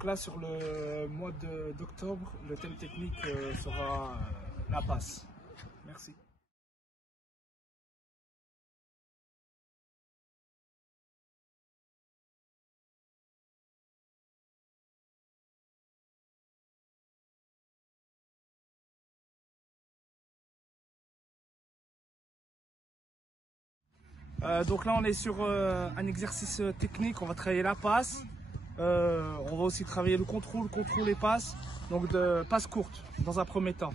Donc là, sur le mois d'octobre, le thème technique sera la passe. Merci. Donc là, on est sur un exercice technique. On va travailler la passe. On va aussi travailler le contrôle et passe. Donc de passe courte dans un premier temps.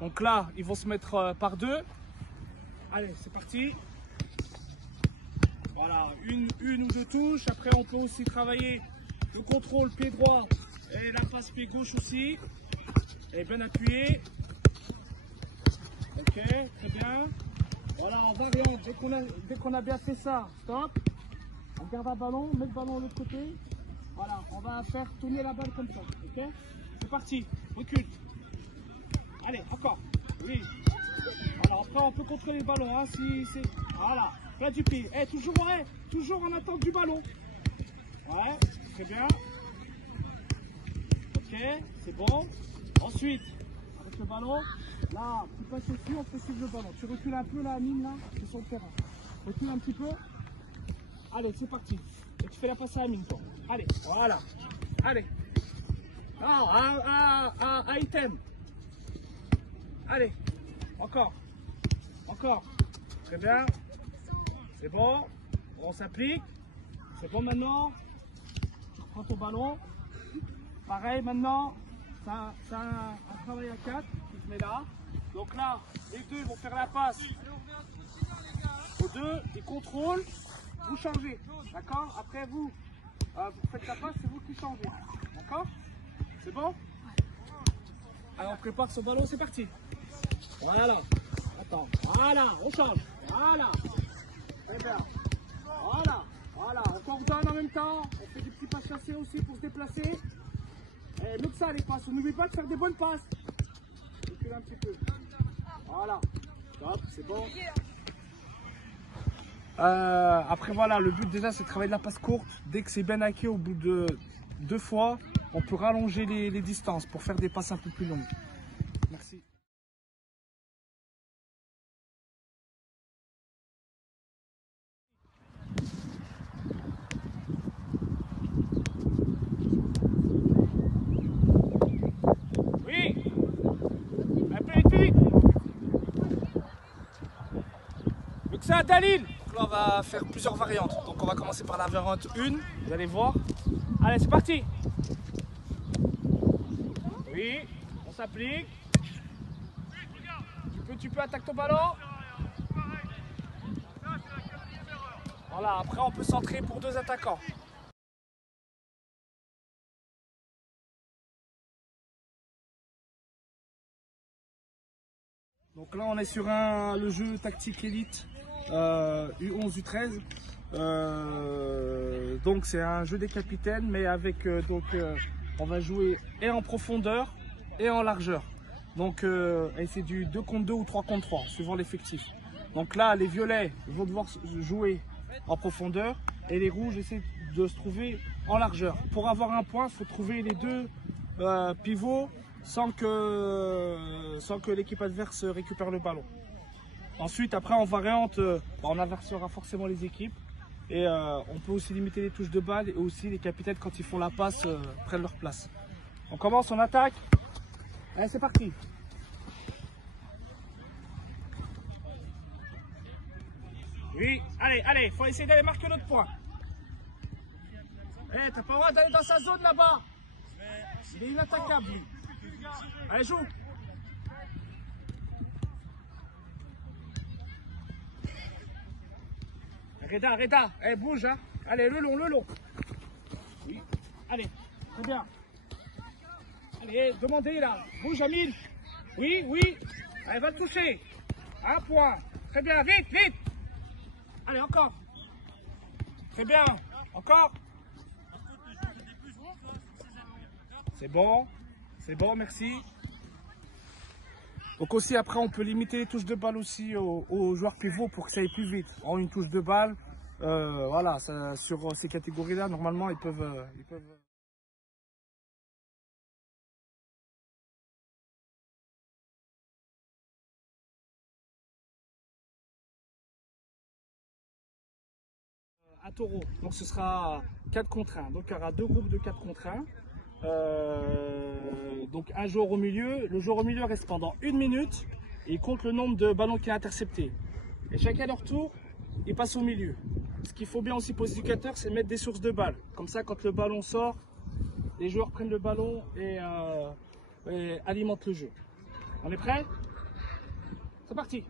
Donc là, ils vont se mettre par deux. Allez, c'est parti. Voilà, une ou deux touches. Après, on peut aussi travailler le contrôle pied droit et la passe pied gauche aussi. Et bien appuyé. Ok, très bien. Voilà, en variante, dès qu'on a bien fait ça, stop. On garde un ballon, met le ballon de l'autre côté. Voilà, on va faire tourner la balle comme ça, ok? C'est parti, recule. Allez, encore, oui. Alors après, on peut contrôler le ballon, hein, si c'est... Voilà, plat du pied. Toujours en attente du ballon. Ouais, très bien. Ok, c'est bon. Ensuite, avec le ballon, là, tu passes dessus, on fait suivre le ballon. Tu recules un peu la mine là, c'est sur le terrain. Recule un petit peu. Allez, c'est parti. Et tu fais la passe à la mine, toi. Allez, voilà. Allez. Ah, item. Allez. Encore. Très bien. C'est bon. On s'applique. C'est bon maintenant. Tu reprends ton ballon. Pareil maintenant. C'est un travail à 4 qui se met là. Donc là, les deux vont faire la passe aux deux, ils contrôlent, vous changez, d'accord? Après vous faites la passe, c'est vous qui changez, d'accord? C'est bon? Alors on prépare son ballon, c'est parti. Voilà, attends, voilà, on change, voilà, très bien, voilà, on coordonne en même temps, on fait des petits passes chassés aussi pour se déplacer. Et mieux que ça les passes, on n'oublie pas de faire des bonnes passes. Recule un petit peu. Voilà. Hop, c'est bon. Après voilà, le but déjà c'est de travailler de la passe courte. Dès que c'est bien acquis au bout de 2 fois, on peut rallonger les distances pour faire des passes un peu plus longues. Merci. Oui. Un peu plus vite. Donc ça, Dalil. Là, on va faire plusieurs variantes. Donc on va commencer par la variante 1. Vous allez voir. Allez, c'est parti. Oui, on s'applique. Tu peux attaquer ton ballon. Voilà, après on peut centrer pour 2 attaquants. Donc là on est sur le jeu tactique élite U11, U13. Donc c'est un jeu des capitaines, mais avec on va jouer et en profondeur et en largeur. Donc et c'est du 2 contre 2 ou 3 contre 3 suivant l'effectif. Donc là les violets vont devoir jouer en profondeur et les rouges essaient de se trouver en largeur. Pour avoir un point, il faut trouver les deux pivots sans que l'équipe adverse récupère le ballon. Ensuite, après en variante, on inversera forcément les équipes et on peut aussi limiter les touches de balle et aussi les capitaines quand ils font la passe prennent leur place. On commence, on attaque. Allez, c'est parti. Oui, allez, faut essayer d'aller marquer notre point. Eh, t'as pas le droit d'aller dans sa zone là-bas. Il est inattaquable, lui. Allez, joue. Reda, eh, bouge, hein. Allez, le long. Oui, allez, très bien. Allez, demandez là. Bouge, Amine. Oui. Allez, va le toucher. Un point. Très bien, vite. Allez, encore. Très bien. Encore. C'est bon, merci. Donc aussi après on peut limiter les touches de balle aussi aux joueurs pivots pour que ça aille plus vite. En une touche de balle, voilà, sur ces catégories-là, normalement ils peuvent un taureau. Donc ce sera 4 contre 1. Donc il y aura 2 groupes de 4 contre 1. Donc un joueur au milieu. Le joueur au milieu reste pendant 1 minute et il compte le nombre de ballons qu'il a interceptés. Et chacun à leur tour, il passe au milieu. Ce qu'il faut bien aussi pour les éducateurs, c'est mettre des sources de balles. Comme ça, quand le ballon sort, les joueurs prennent le ballon et alimentent le jeu. On est prêt? C'est parti!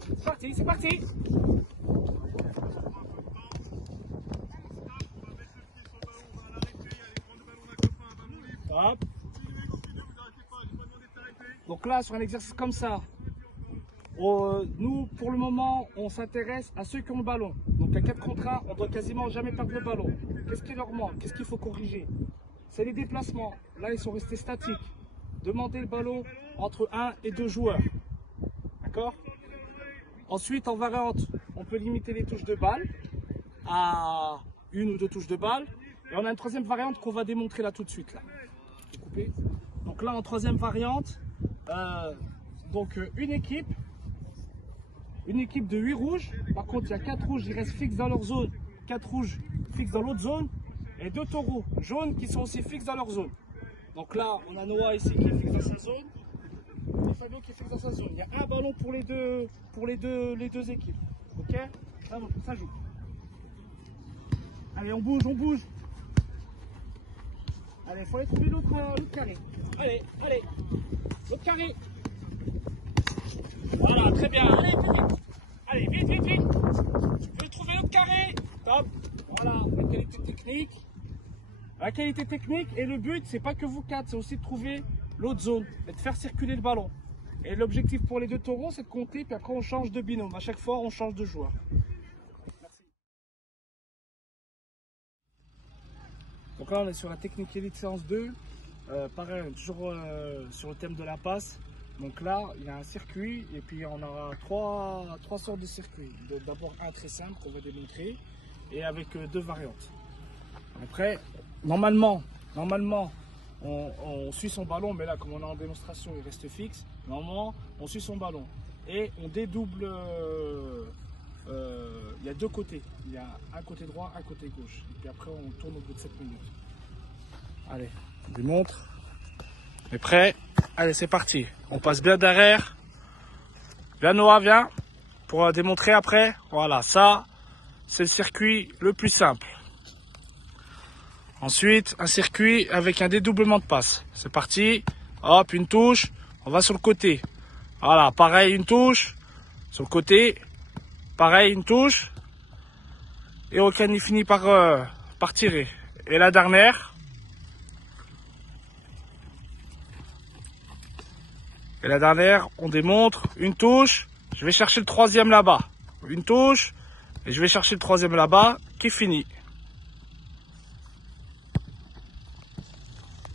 C'est parti, c'est parti! Hop. Donc là, sur un exercice comme ça, nous, pour le moment, on s'intéresse à ceux qui ont le ballon. Donc à 4 contre 1, on doit quasiment jamais perdre le ballon. Qu'est-ce qui leur manque? Qu'est-ce qu'il faut corriger? C'est les déplacements. Là, ils sont restés statiques. Demandez le ballon entre 1 et 2 joueurs. D'accord? Ensuite, en variante, on peut limiter les touches de balle à 1 ou 2 touches de balle. Et on a une troisième variante qu'on va démontrer là tout de suite. Là. Je vais couper. Donc là, en troisième variante, une équipe de 8 rouges. Par contre, il y a 4 rouges, ils restent fixes dans leur zone. 4 rouges fixes dans l'autre zone. Et 2 taureaux jaunes qui sont aussi fixes dans leur zone. Donc là, on a Noah ici qui est fixe dans sa zone. Et Fabio qui est fixe dans sa zone. Il y a un ballon pour les deux équipes. Ok? Ça joue. Allez, on bouge, on bouge. Allez, il faut aller trouver l'autre carré. Allez, allez. L'autre carré. Voilà, très bien. Allez, plus vite. Allez, vite, vite, vite. Je veux trouver l'autre carré. Top. Voilà, la qualité technique. La qualité technique et le but, c'est pas que vous 4, c'est aussi de trouver l'autre zone et de faire circuler le ballon. Et l'objectif pour les 2 taureaux, c'est de compter, puis après on change de binôme. À chaque fois, on change de joueur. Merci. Donc là, on est sur la technique élite séance 2. Pareil, toujours sur le thème de la passe. Donc là, il y a un circuit et puis on aura trois sortes de circuits. D'abord un très simple qu'on va démontrer et avec 2 variantes. Après, normalement, on suit son ballon, mais là, comme on est en démonstration, il reste fixe. Normalement, on suit son ballon et on dédouble. Il y a 2 côtés. Il y a un côté droit, un côté gauche. Et puis après, on tourne au bout de 7 minutes. Allez, on démontre. On est prêt? Allez, c'est parti. On passe bien derrière. Viens Noah, viens. Pour démontrer après. Voilà, ça, c'est le circuit le plus simple. Ensuite, un circuit avec un dédoublement de passe. C'est parti. Hop, une touche. On va sur le côté. Voilà, pareil, une touche. Sur le côté. Pareil, une touche. Et aucun n'y finit par tirer. Et la dernière. Et la dernière, on démontre. Une touche. Je vais chercher le 3e là-bas. Une touche. Et je vais chercher le 3e là-bas. Qui finit.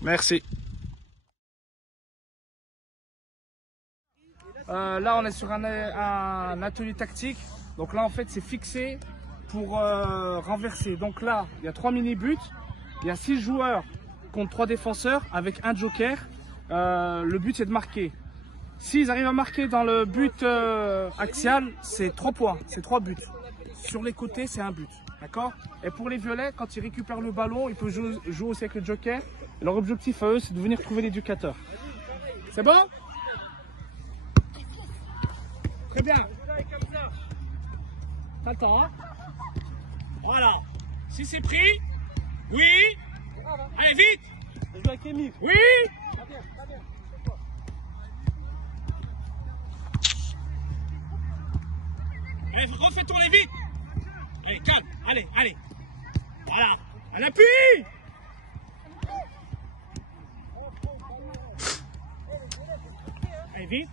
Merci. Là, on est sur un atelier tactique. Donc là, en fait, c'est fixé pour renverser. Donc là, il y a 3 mini-buts. Il y a 6 joueurs contre 3 défenseurs avec un joker. Le but, c'est de marquer. S'ils arrivent à marquer dans le but axial, c'est 3 points. C'est 3 buts. Sur les côtés, c'est un but. D'accord? Et pour les violets, quand ils récupèrent le ballon, ils peuvent jouer aussi avec le joker. Et leur objectif à eux, c'est de venir trouver l'éducateur. C'est bon? Très bien. T'as le temps, hein? Voilà. Si c'est pris, oui. Allez, vite. Oui. Allez, refais tourner vite. Allez, calme. Allez, allez. Voilà. À l'appui. Allez, vite.